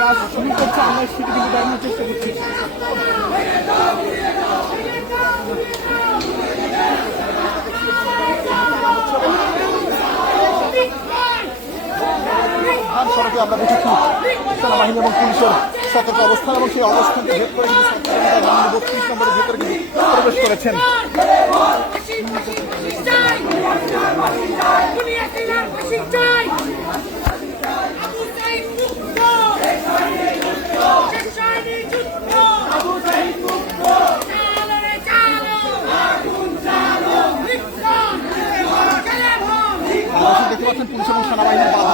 কাজ শুরু করছে আমরা সেটি কিন্তু দেখানোর চেষ্টা করছি প্রধান সড়কে আমরা দেখেছি সেনাবাহিনী এবং পুলিশের সতর্ক অবস্থান এবং সেই অবস্থানকে ভেদ করে কিন্তু ভেতরে কিন্তু প্রবেশ করেছেন। দেখতে পাচ্ছেন পুলিশ এবং সেনাবাহিনীর বাস